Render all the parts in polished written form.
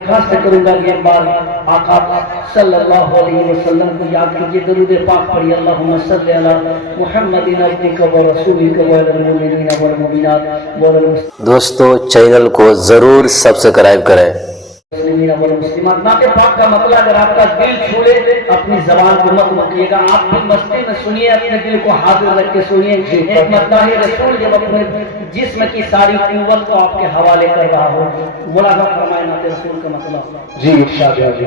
खास करूंगा कि एक बार आका सल्लल्लाहु अलैहि वसल्लम को याद कीजिए, दरूद पाक पढ़िए, अल्लाहुम्मा सल्लि अला मुहम्मदिन अब्दिका व रसूलिका व अल मुमिनीना वल मुमिनात। दोस्तों चैनल को जरूर सब्सक्राइब करें। मुस्लिमात नाते पाक का मतलब अगर आपका दिल छूले अपनी जबान को मत मतिएगा, आप भी मस्ती में सुनिए, अपने दिल को हाजिर रख के सुनिए। एक मद्दाह रसूल जब अपने जिस्म की सारी कुव्वत को आपके हवाले कर रहा हो, मुलाज़ा फरमाए नाते रसूल का मतलब। जी इरशाद जी।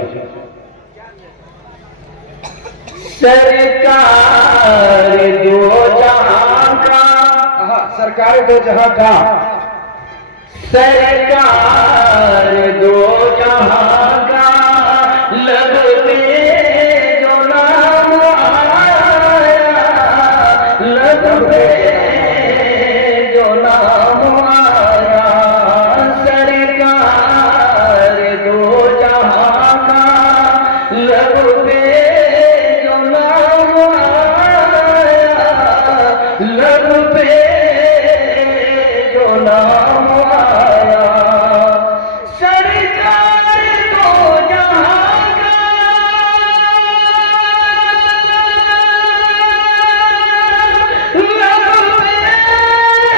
सरकार दो जहां का, सरकार दो जहां का, सरकार दो जहां का, लब पे जो नाम आया, लब पे जो नाम आया, सरकार दो जहां का, लब पे जो नाम आया, लब पे जो नाम आया, सरकार दो जहां का, लब पे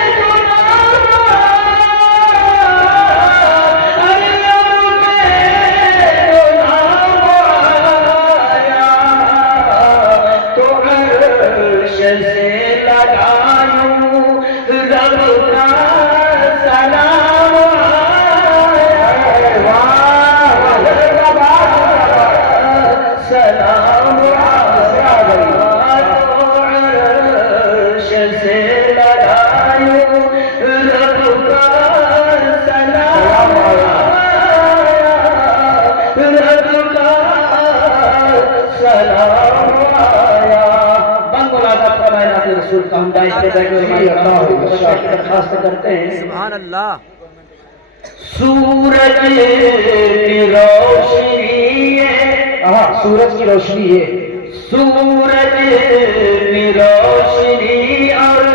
जो नाम आया, अरे लब पे जो नाम आया, तो अर्श से लगायूं रब का सलाम आया, सलाम आया, तो अर्श से लगायूं रब का सलाम आया, रब का सलाम आया। बंद मुलाज़ा फरमाए नाते रसूल का। हम दाइश पे बैठे खास करते हैं। सुभान अल्लाह। सूरज की रोशनी है, सूरज की रोशनी है, सूरज की रोशनी और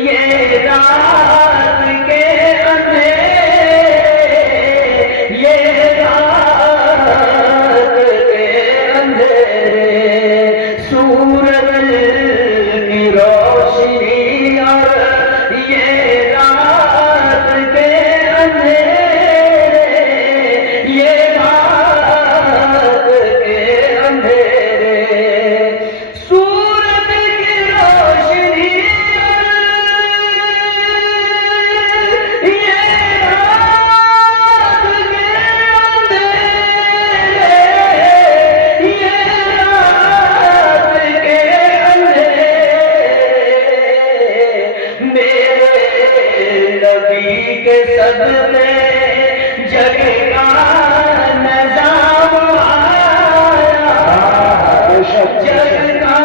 ये रात के अंधेरे, ये रात के अंधेरे, सूरज की रोशनी और ये रात के अंधेरे, ये रात के अंधेरे, सूरज की रोशनी, ये रात के अंधेरे, ये रात के अंधेरे, मेरे नबी के सदमे जग का निजाम आया, जग का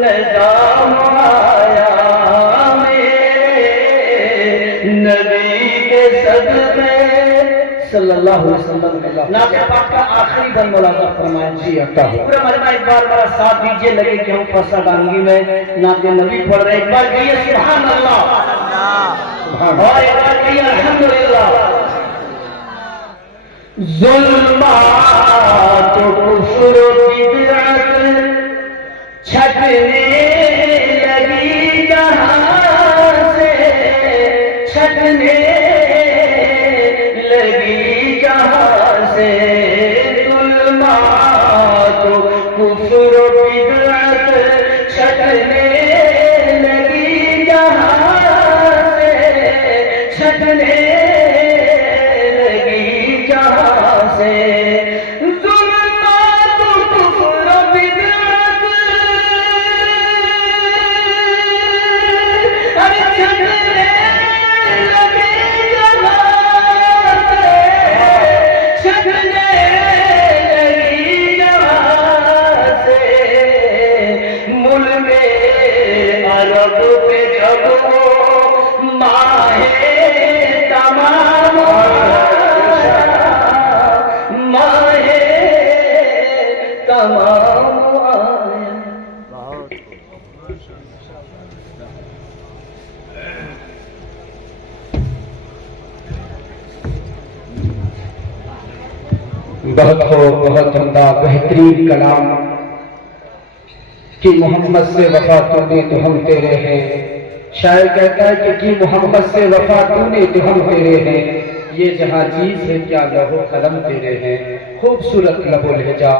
निजाम आया, मेरे नबी के सदमे सल्लल्लाहु अलैहि वसल्लम। नाते पाक का आखिरी बंद मुलाज़ा फरमाए। जी अता हो। पूरा मजमा एक बार बड़ा साथ दीजिए, लगे कि हम फसा डांगी में नाते नबी पढ़ रहे। एक बार कहिए सुभान अल्लाह, और एक बार कहिए अल्हम्दुलिल्लाह। ज़ुल्मात कुफ्र बिदअत छटने लगी जहां से, छटने लगी जहां से, ज़ुल्मात कुफ्र बिदअत छटने लगी जहां से, छटने लगी जहां से, ज़ुल्मात कुफ्र बहुत उम्दा बेहतरीन कलाम कि मोहम्मद से वफा तूने तो हम तेरे हैं। शायर कहता है कि मोहम्मद से वफा तूने तो हम तेरे हैं, ये जहां चीज है क्या लहो कलम तेरे हैं। खूबसूरत लबो लहजा